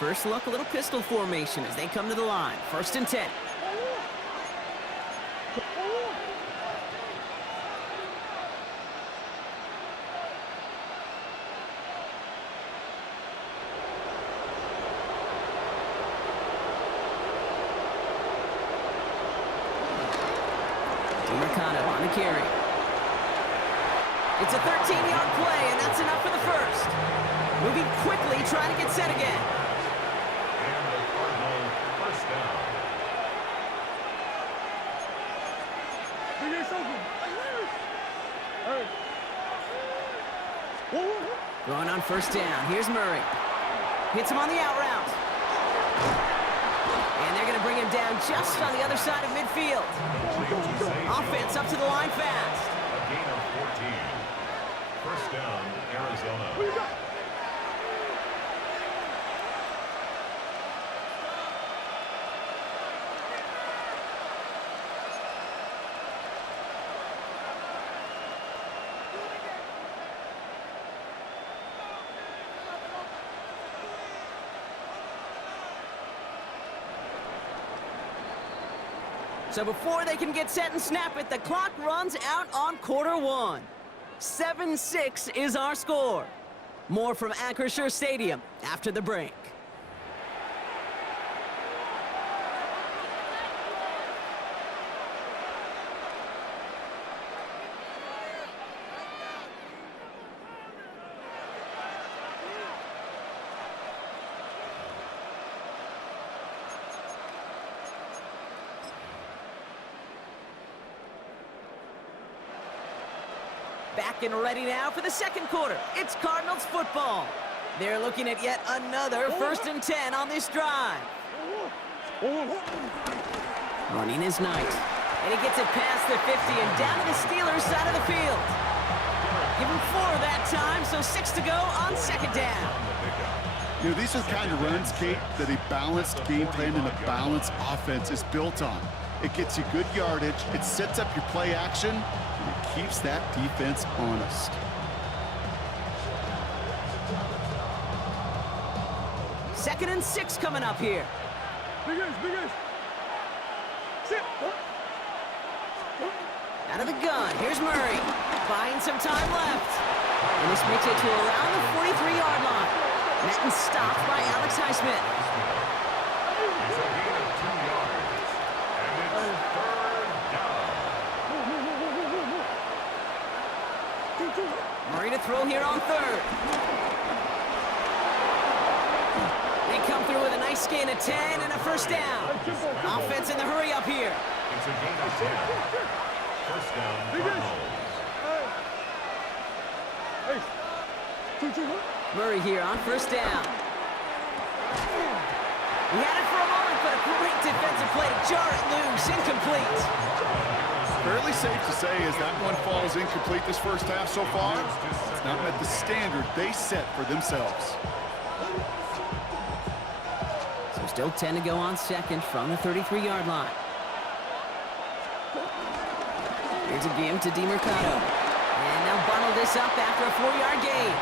First look, a little pistol formation as they come to the line. 1st and 10. On the carry. It's a 13-yard play, and that's enough for the first. Moving quickly, trying to get set again. And the Cardinal first down. Going on 1st down. Here's Murray. Hits him on the out route. And they're going to bring him down just on the other side of midfield. Offense up to the line fast. A gain of 14. First down, Arizona. So before they can get set and snap it, the clock runs out on quarter one. 7-6 is our score. More from Acrisure Stadium after the break. Back and ready now for the second quarter. It's Cardinals football. They're looking at yet another 1st and 10 on this drive. Running is Knight. And he gets it past the 50 and down to the Steelers' side of the field. Give him 4 that time, so 6 to go on 2nd down. You know, these are the kind of runs, Kate, that a balanced game plan and a balanced offense is built on. It gets you good yardage, it sets up your play action, and it keeps that defense honest. Second and 6 coming up here. Out of the gun, here's Murray. Buying some time left. And this makes it to around the 43-yard line. Met and stopped by Alex Highsmith. Murray to throw here on 3rd. They come through with a nice gain of 10 and a 1st down. Offense in the hurry up here. It's a gain of 10. First down, Cardinals. Murray here on 1st down. He had it for a moment, but a great defensive play to jar it loose. Incomplete. Fairly safe to say as that one falls incomplete this first half so far, it's not met the standard they set for themselves. So still 10 to go on 2nd from the 33-yard line. Here's a give to DiMercato. And now bundle this up after a 4-yard gain.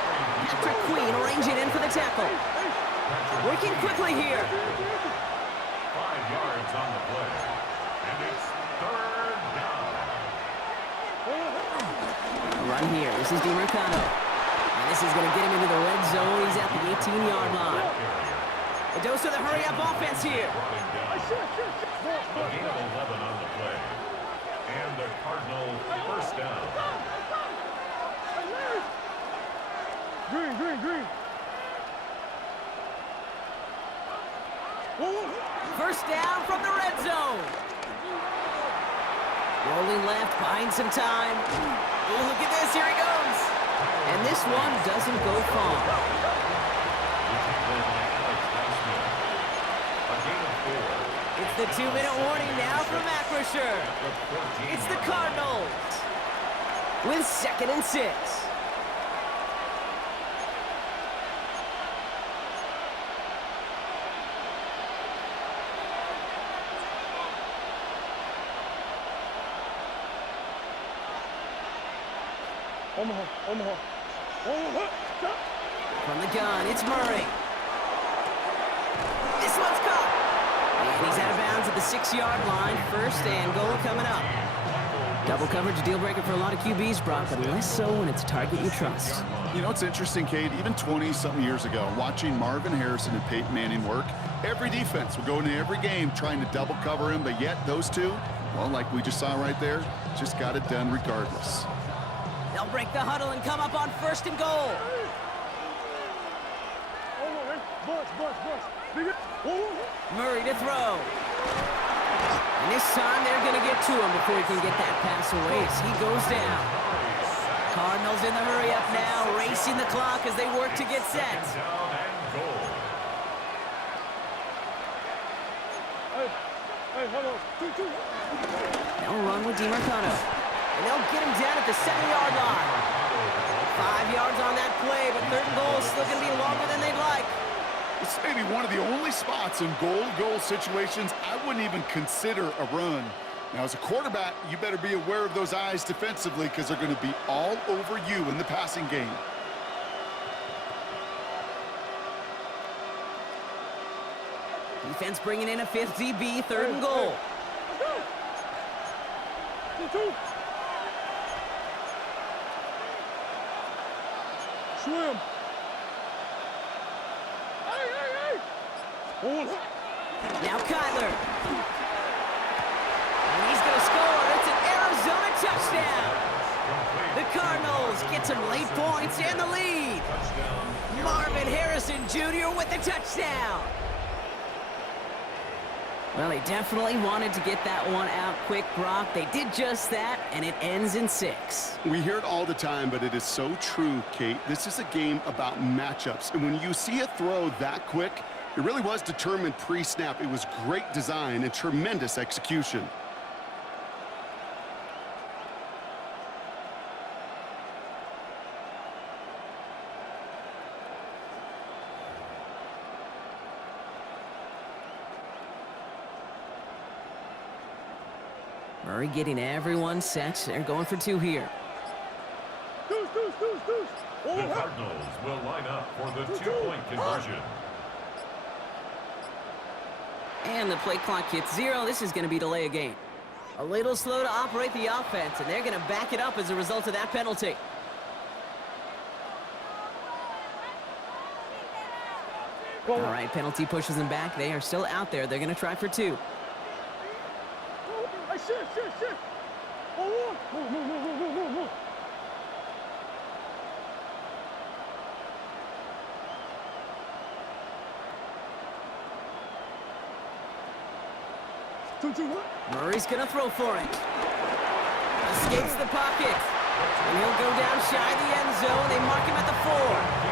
Patrick Queen arranging in for the tackle. Working quickly here. 5 yards on the play. And it's 3rd down. Run here. This is DiMercato. And this is going to get him into the red zone. He's at the 18-yard line. A dose of the hurry-up offense here. A gain of 11 on the play. And the Cardinal first down. Green. First down from the red zone. Rolling left, buying some time. Oh, look at this, here he goes. And this one doesn't go far. It's the 2-minute warning now from Acrisure. It's the Cardinals with 2nd and 6. Omaha. From the gun, it's Murray. the 6-yard line. First and goal coming up. Double coverage deal breaker for a lot of QBs, Brock, but less so when it's a target you trust. You know, it's interesting, Kate, even 20-something years ago, watching Marvin Harrison and Peyton Manning work, every defense would go into every game trying to double cover him, but yet those two, well, like we just saw right there, just got it done regardless. They'll break the huddle and come up on first and goal. Murray to throw. And this time they're going to get to him before he can get that pass away as he goes down. Cardinals in the hurry up now, racing the clock as they work to get set. They'll run with DiMarcano. And they'll get him down at the 7-yard line. 5 yards on that play, but third and goal is still going to be longer than they'd like. This may be one of the only spots in goal situations I wouldn't even consider a run. Now, as a quarterback, you better be aware of those eyes defensively because they're going to be all over you in the passing game. Defense bringing in a 5th DB, third and goal. Swim. Now Kyler. And he's going to score. It's an Arizona touchdown. The Cardinals get some late points and the lead. Marvin Harrison Jr. with the touchdown. Well, they definitely wanted to get that one out quick, Brock. They did just that, and it ends in 6. We hear it all the time, but it is so true, Kate. This is a game about matchups, and when you see a throw that quick, it really was determined pre-snap. It was great design and tremendous execution. Murray getting everyone set. They're going for 2 here. Deuce. The Cardinals will line up for the 2-point conversion. And the play clock hits 0. This is going to be delay a game. A little slow to operate the offense, and they're going to back it up as a result of that penalty. All right, penalty pushes them back. They are still out there. They're going to try for 2. Shit. No. 2-1. Murray's going to throw for it. Escapes the pocket. And he'll go down shy of the end zone. They mark him at the 4.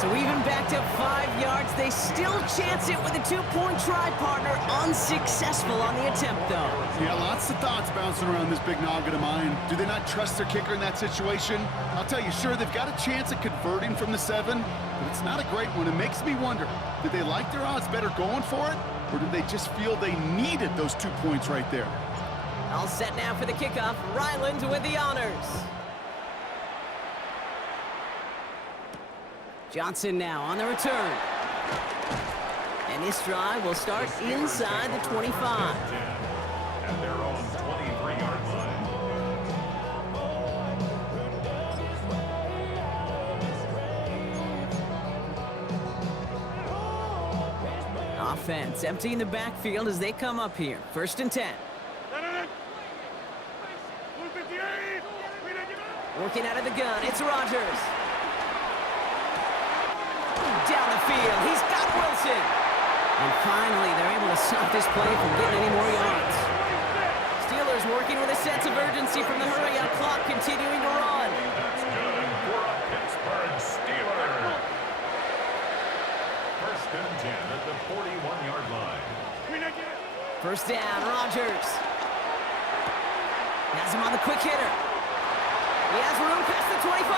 So even backed up 5 yards, they still chance it with a 2-point try, partner. Unsuccessful on the attempt, though. Yeah, lots of thoughts bouncing around this big noggin of mine. Do they not trust their kicker in that situation? I'll tell you, sure, they've got a chance at converting from the 7, but it's not a great one. It makes me wonder, did they like their odds better going for it, or did they just feel they needed those 2 points right there? All set now for the kickoff. Ryland with the honors. Johnson now on the return. And this drive will start inside the 25. At their own 23-yard line. Offense emptying the backfield as they come up here. 1st and 10. Working out of the gun, it's Rodgers. Down the field, he's got Wilson. And finally, they're able to stop this play from getting any more yards. Steelers working with a sense of urgency from the hurry-up clock, continuing to run. That's good for a Pittsburgh Steeler. 1st and 10 at the 41-yard line. 1st down, Rodgers. Has him on the quick hitter. He has room past the 25.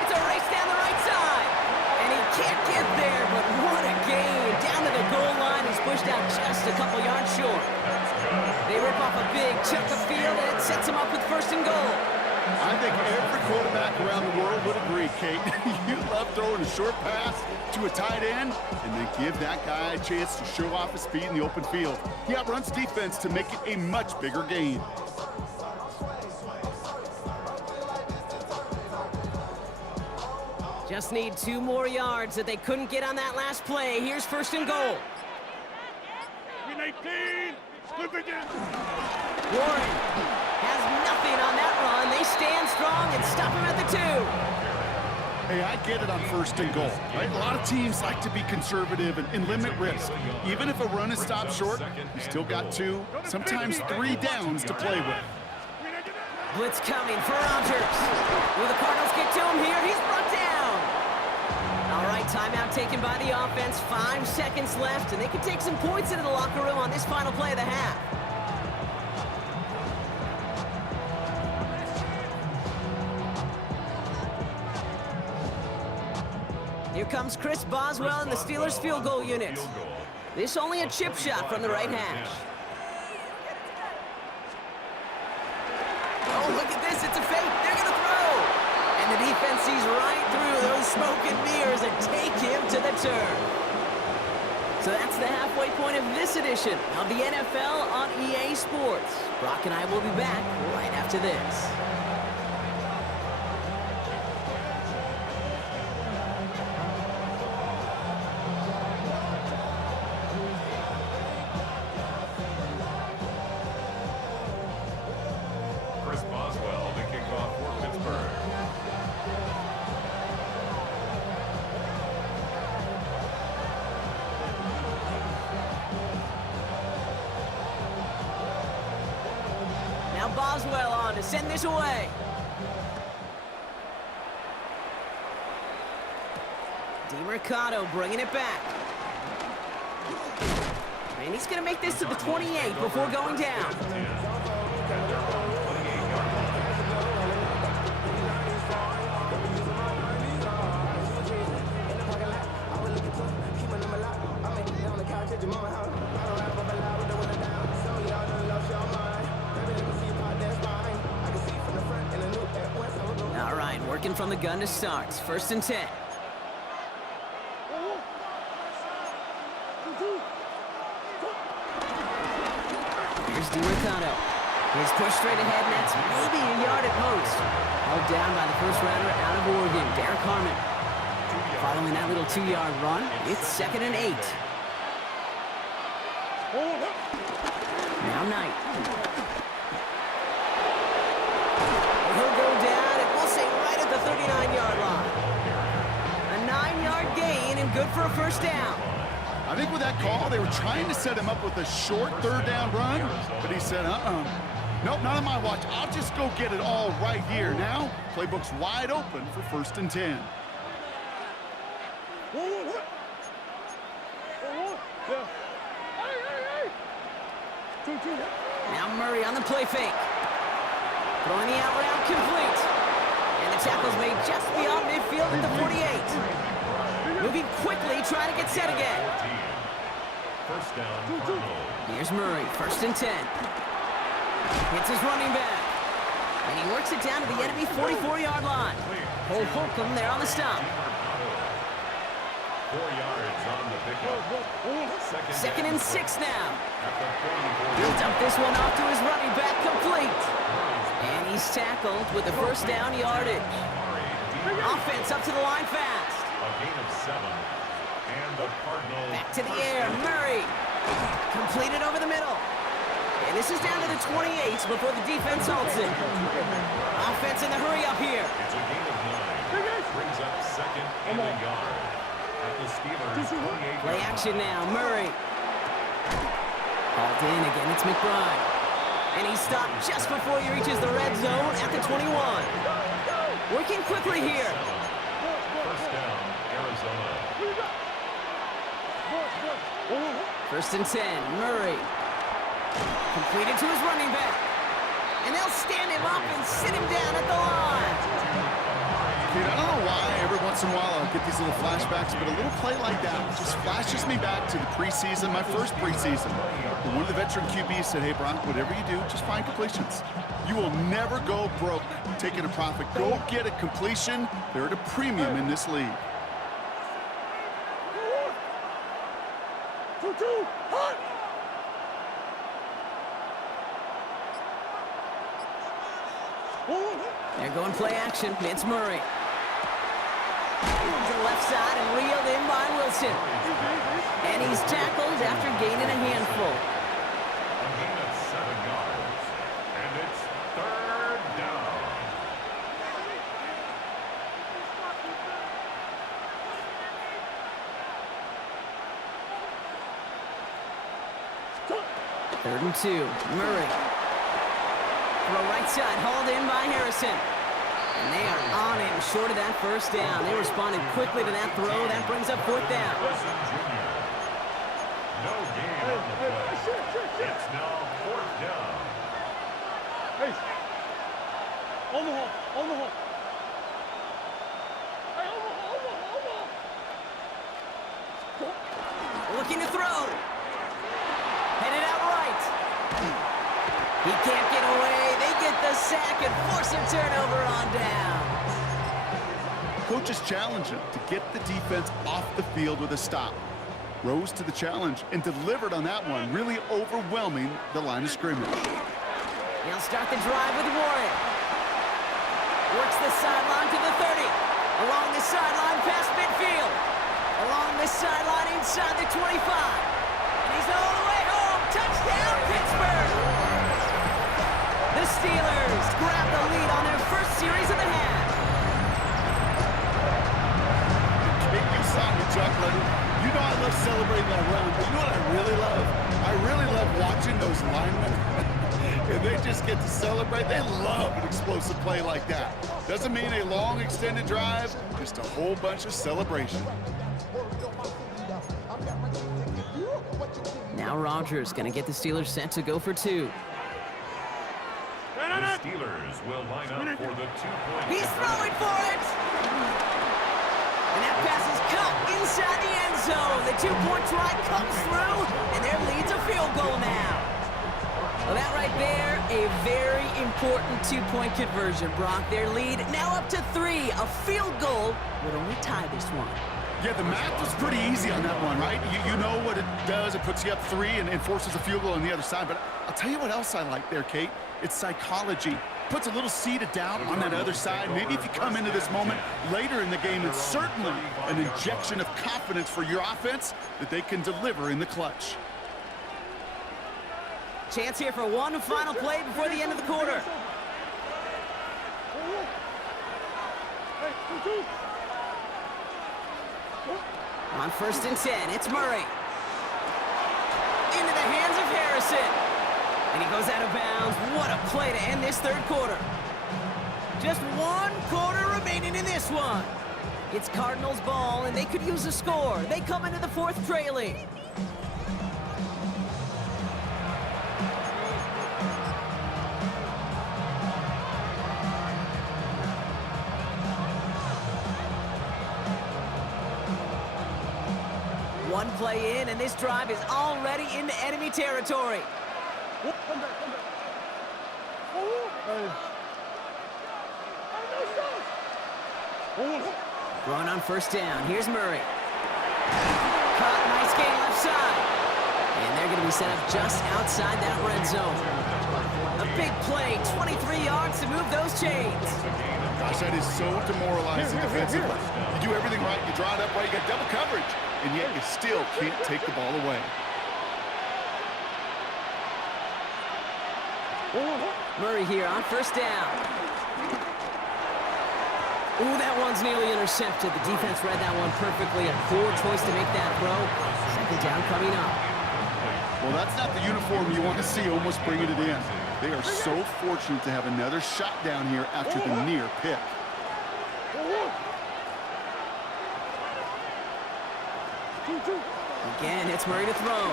It's a race down the right side. And he can't get there, but what a gain. Down to the goal line. He's pushed out just a couple yards short. They rip off a big chunk of field, and it sets him up with 1st and goal. I think every quarterback around the world would agree, Kate. You love throwing a short pass to a tight end and then give that guy a chance to show off his speed in the open field. He outruns defense to make it a much bigger gain. Just need 2 more yards that they couldn't get on that last play. Here's 1st and goal. Win 18. Split again. Warren has nothing on that run. They stand strong and stop him at the 2. Hey, I get it on 1st and goal, right? A lot of teams like to be conservative and limit risk. Even if a run is stopped short, you still got 2, sometimes 3 downs to play with. Blitz coming for Rodgers. Will the Cardinals get to him here? He's brought down. All right, timeout taken by the offense. 5 seconds left, and they can take some points into the locker room on this final play of the half. Here comes Chris Boswell in the Steelers field goal unit. This only a chip shot from the right hash. Oh, look at this. It's a fake. They're going to throw. And the defense sees right through those smoke and mirrors and take him to the turf. So that's the halfway point of this edition of the NFL on EA Sports. Brock and I will be back right after this. Chris Boswell to kick off for Pittsburgh. Now Boswell on to send this away. DeMercado bringing it back. And he's going to make this to the 28 before going down. All right, working from the gun to start. 1st and 10. Here's DeMercado. He's pushed straight ahead, and that's maybe a yard at most. Held down by the first rounder out of Oregon, Derek Harmon. Following that little 2-yard run, it's 2nd and 8. Now Knight. He'll go down, and we'll say right at the 39-yard line. A 9-yard gain and good for a 1st down. I think with that call, they were trying to set him up with a short 3rd down run, but he said, nope, not on my watch. I'll just go get it all right here. Now, playbook's wide open for 1st and 10. Now Murray on the play fake. Throwing the out route complete. And the tackle's made just beyond midfield at the 48. Moving quickly, trying to get set again. 1st down, Cardinals. Here's Murray, 1st and 10. Hits his running back. And he works it down to the enemy 44-yard line. Cole Holcomb there on the stop. 4 yards on the pickup. 2nd and 6 now. At the 44. He'll dump this one off to his running back complete. And he's tackled with the 1st down yardage. Offense up to the line fast. A gain of 7. And the Cardinals. Back to the air, Murray. Completed over the middle. And this is down to the 28 before the defense halts it. Offense in the hurry up here. It's a gain of 9. Brings up 2nd and a yard. At the Steelers' 28. Play action now, Murray. Hauled in again, it's McBride. And he's stopped just before he reaches the red zone at the 21. Working quickly here. 1st down, Arizona. 1st and 10, Murray. Completed to his running back. And they'll stand him up and sit him down at the line. Dude, I don't know why every once in a while I'll get these little flashbacks, but a little play like that just flashes me back to the preseason, my first preseason. And one of the veteran QBs said, hey, Brock, whatever you do, just find completions. You will never go broke taking a profit. Go get a completion. They're at a premium in this league. 2-2, hot! They're going play action. It's Murray. To the left side and reeled in by Wilson. And he's tackled after gaining a handful. A gain of 7 yards. And it's 3rd down. Third and 2. Murray. Throw right side, hauled in by Harrison. And they are on him, short of that first down. They responded quickly to that throw. That brings up 4th down. Wilson Jr. No gain on the play. It's now 4th down. Hey, on the hole, on the hole. Hey, on the hole. Looking to throw. Headed out right. He can't get away. They get the sack and force a turnover on down. Coaches challenge him to get the defense off the field with a stop. Rose to the challenge and delivered on that one, really overwhelming the line of scrimmage. He'll start the drive with Warren. Works the sideline to the 30. Along the sideline past midfield. Along the sideline inside the 25. And he's all the way home. Touchdown, Pittsburgh! The Steelers grab the lead on their first series of the half. You saw me chuckling. You know I love celebrating that run, but you know what I really love? I really love watching those linemen. And they just get to celebrate. They love an explosive play like that. Doesn't mean a long extended drive, just a whole bunch of celebration. Now Rodgers going to get the Steelers set to go for 2. The Steelers will line up for the 2-point. He's throwing for it! And that pass is cut inside the end zone. The 2-point try comes through, and their lead's a field goal now. Well, that right there, a very important 2-point conversion, Brock. Their lead now up to 3. A field goal would only tie this one. Yeah, the math was pretty easy on that one, right? You know what it does. It puts you up 3 and forces a field goal on the other side. But I'll tell you what else I like there, Kate. It's psychology. Puts a little seed of doubt on that other side. Maybe if you come into this moment later in the game, it's certainly an injection of confidence for your offense that they can deliver in the clutch. Chance here for one final play before the end of the quarter. On 1st and 10, it's Murray. Into the hands of Harrison. And he goes out of bounds. What a play to end this 3rd quarter. Just 1 quarter remaining in this one. It's Cardinals ball, and they could use a score. They come into the 4th trailing. One play in, and this drive is already into enemy territory. Come back, come back. Run on 1st down. Here's Murray. Caught, nice gain left side. And they're going to be set up just outside that red zone. A big play, 23 yards to move those chains. Gosh, that is so demoralizing defensively. You do everything right, you draw it up right, you got double coverage, and yet you still can't take the ball away. Murray here on 1st down. Ooh, that one's nearly intercepted. The defense read that one perfectly. A poor choice to make that throw. 2nd down coming up. Well, that's not the uniform you want to see almost bringing it in. They are so fortunate to have another shot down here after the near pick. Again, it's Murray to throw.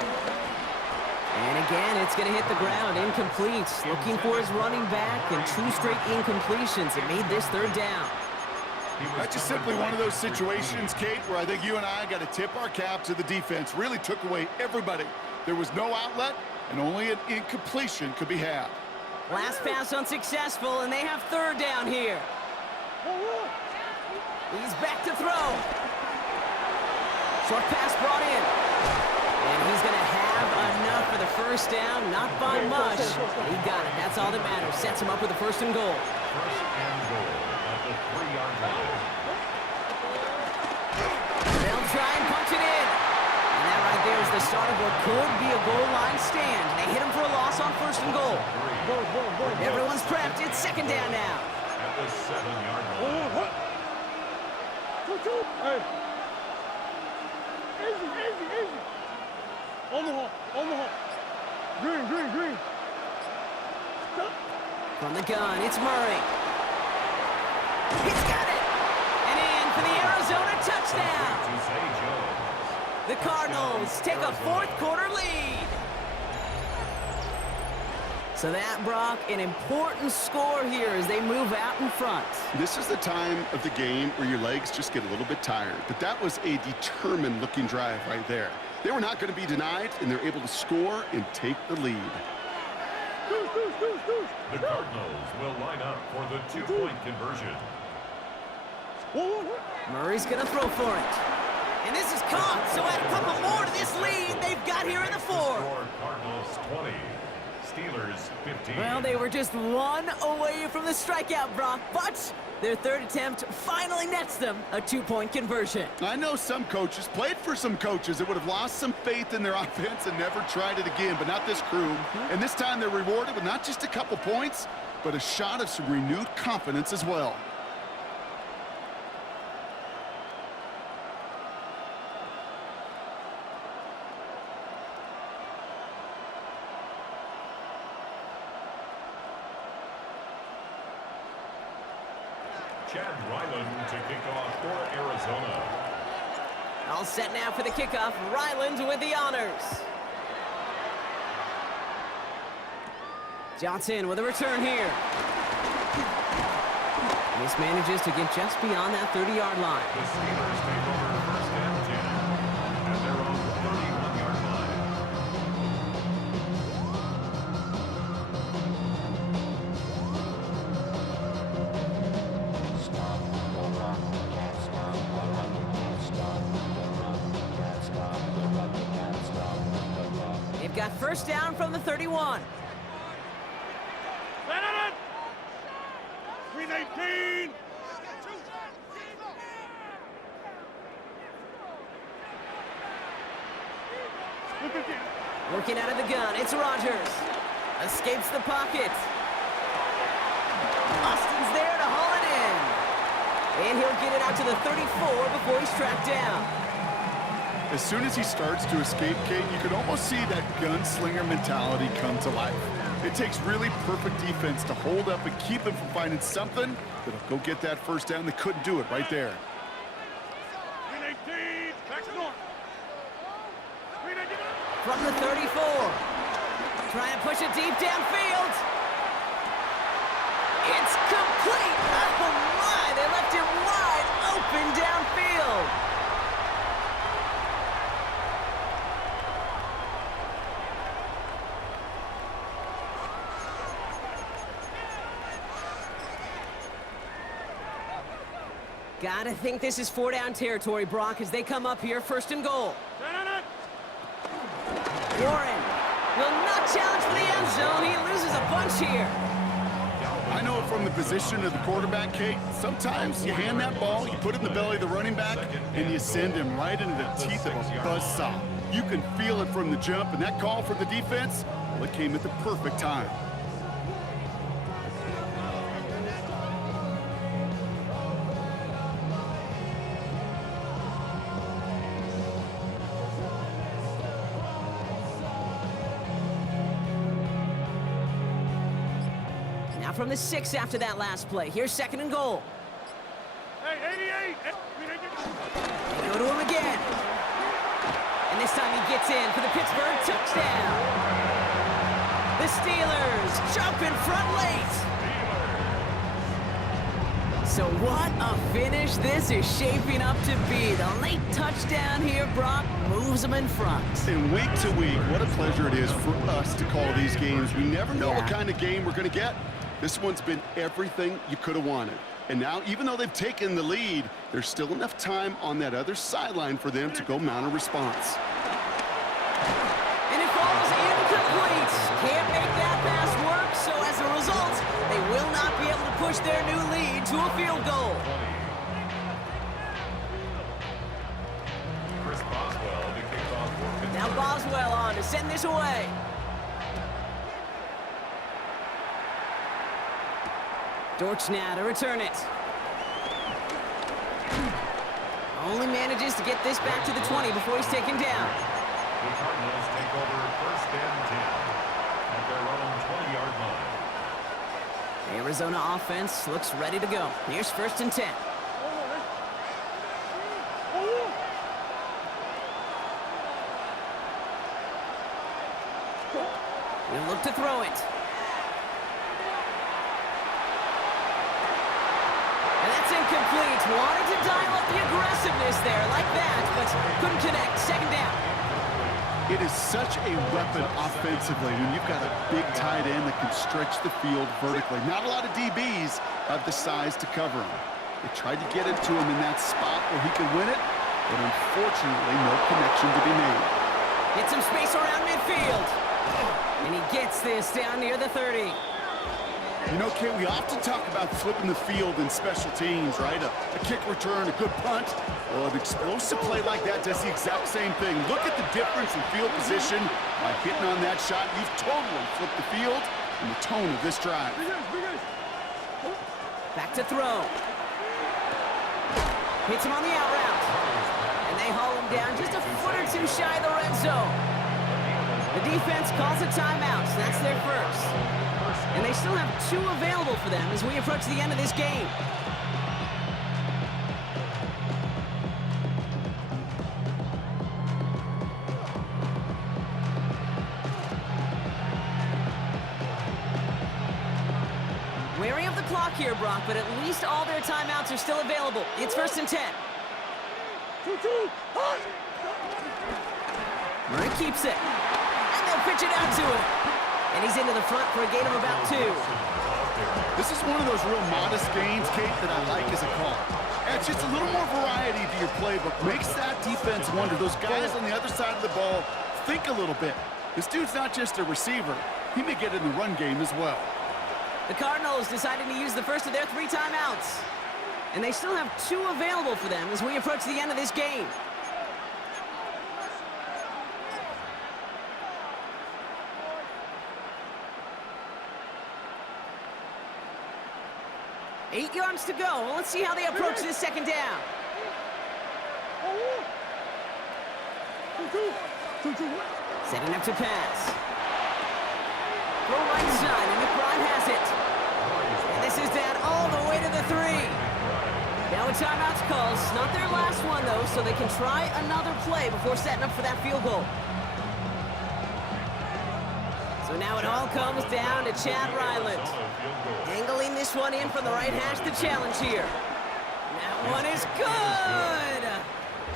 And again, it's going to hit the ground. Incomplete. Looking for his running back, and 2 straight incompletions. It made this 3rd down. That's just simply one of those situations, Kate, where I think you and I got to tip our cap to the defense. Really took away everybody. There was no outlet, and only an incompletion could be had. Last pass unsuccessful, and they have third down here. He's back to throw. Short pass brought in. And he's going to have enough for the first down. Not by much. He got it. That's all that matters. Sets him up with a first and goal. First and goal at the 3-yard line. They'll try and punch it in. And that right there is the start of what could be a goal line stand. They hit him for a loss on first and goal. Everyone's prepped. It's second down now. At the 7-yard line. Hey. Easy. Omaha. Green. From the gun, it's Murray. He's got it. And in for the Arizona touchdown. The Cardinals take a fourth-quarter lead. So that, Brock, an important score here as they move out in front. This is the time of the game where your legs just get a little bit tired. But that was a determined-looking drive right there. They were not going to be denied, and they're able to score and take the lead. The Cardinals will line up for the two-point conversion. Murray's going to throw for it. And this is caught, so add a couple more to this lead they've got here in the fourth. Cardinals 20. Steelers 15. Well, they were just one away from the strikeout, Brock, but their third attempt finally nets them a two-point conversion. I know some coaches, played for some coaches that would have lost some faith in their offense and never tried it again, but not this crew. And this time they're rewarded with not just a couple points, but a shot of some renewed confidence as well. Chad Ryland to kick off for Arizona. All set now for the kickoff. Ryland with the honors. Johnson with a return here. This manages to get just beyond that 30-yard line. The Steelers take over first and 10 at their own 31-yard line. They've got first down from the 31. Green 18. Working out of the gun, it's Rodgers. Escapes the pocket. Austin's there to haul it in. And he'll get it out to the 34 before he's tracked down. As soon as he starts to escape, Kate, you can almost see that gunslinger mentality come to life. It takes really perfect defense to hold up and keep him from finding something that'll go get that first down. They couldn't do it right there. Green 18. Back to north. Green 18. From the 34. Trying to push it deep downfield. It's complete. Oh my, they left it wide open downfield. Gotta think this is four-down territory, Brock, as they come up here, first and goal. Warren will not challenge for the end zone. He loses a bunch here. I know it from the position of the quarterback, Kate. Sometimes you hand that ball, you put it in the belly of the running back, and you send him right into the teeth of a buzzsaw. You can feel it from the jump, and that call from the defense, well, it came at the perfect time. From the 6 after that last play. Here's second and goal. Hey, 88. They go to him again. And this time he gets in for the Pittsburgh touchdown. The Steelers jump in front late. So what a finish this is shaping up to be. The late touchdown here, Brock, moves them in front. And week to week, what a pleasure it is for us to call these games. We never know what kind of game we're going to get. This one's been everything you could have wanted. And now, even though they've taken the lead, there's still enough time on that other sideline for them to go mount a response. And it falls incomplete. Can't make that pass work, so as a result, they will not be able to push their new lead to a field goal. Now Boswell on to send this away. Dortch now to return it. Only manages to get this back to the 20 before he's taken down. The Cardinals take over 1st and 10 at their own 20-yard line. Arizona offense looks ready to go. Here's 1st and 10. He'll look to throw it. And that's incomplete. Wanted to dial up the aggressiveness there like that, but couldn't connect. 2nd down. It is such a weapon offensively when you've got a big tight end that can stretch the field vertically. Not a lot of DBs have the size to cover him. They tried to get it to him in that spot where he could win it, but unfortunately no connection to be made. Get some space around midfield. And he gets this down near the 30. You know, Kate, we often talk about flipping the field in special teams, right? A kick return, a good punt. Well, an explosive play like that does the exact same thing. Look at the difference in field position. By hitting on that shot, you've totally flipped the field and the tone of this drive. Back to throw. Hits him on the out route. And they haul him down just a foot or two shy of the red zone. The defense calls a timeout, so that's their first. And they still have 2 available for them as we approach the end of this game. Wary of the clock here, Brock, but at least all their timeouts are still available. It's 1st and 10. Murray keeps it. And they'll pitch it out to him. And he's into the front for a gain of about 2. This is one of those real modest games, Kate, that I like as a call. Adds just a little more variety to your playbook. Makes that defense wonder. Those guys on the other side of the ball think a little bit. This dude's not just a receiver. He may get in the run game as well. The Cardinals decided to use the first of their 3 timeouts. And they still have 2 available for them as we approach the end of this game. Eight yards to go. Well, let's see how they approach this 2nd down. Setting up to pass. Go right side, and McBride has it. And this is down all the way to the 3. Now a timeout's called. It's not their last one, though, so they can try another play before setting up for that field goal. So now it all comes down to Chad Ryland. Angling this one in from the right hash, the challenge here. That one is good!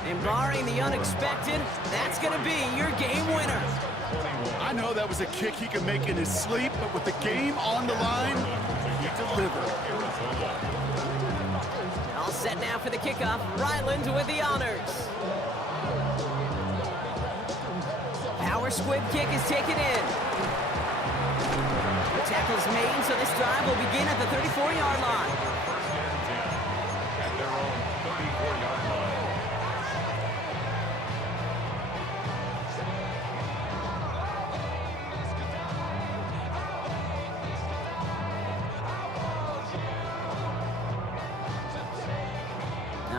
And barring the unexpected, that's going to be your game winner. I know that was a kick he could make in his sleep, but with the game on the line, he delivered. All set now for the kickoff. Ryland with the honors. Power squib kick is taken in. The tackle's made, so this drive will begin at the 34-yard line. At their own 34-yard line.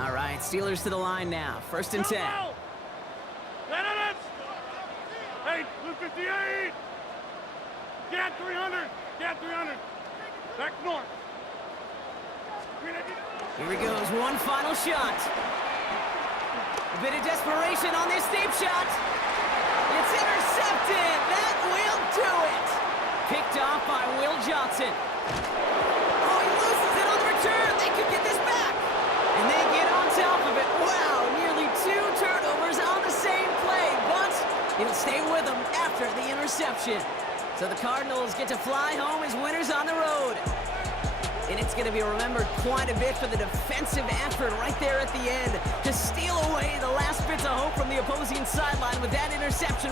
All right, Steelers to the line now. 1st and 10. Hey, Blue 58! Get 300! Get 300! Back north! Here he goes, one final shot. A bit of desperation on this deep shot. It's intercepted. That will do it. Picked off by Will Johnson. Oh, he loses it on the return. They could get this He'll stay with them after the interception. So the Cardinals get to fly home as winners on the road. And it's going to be remembered quite a bit for the defensive effort right there at the end to steal away the last bits of hope from the opposing sideline with that interception.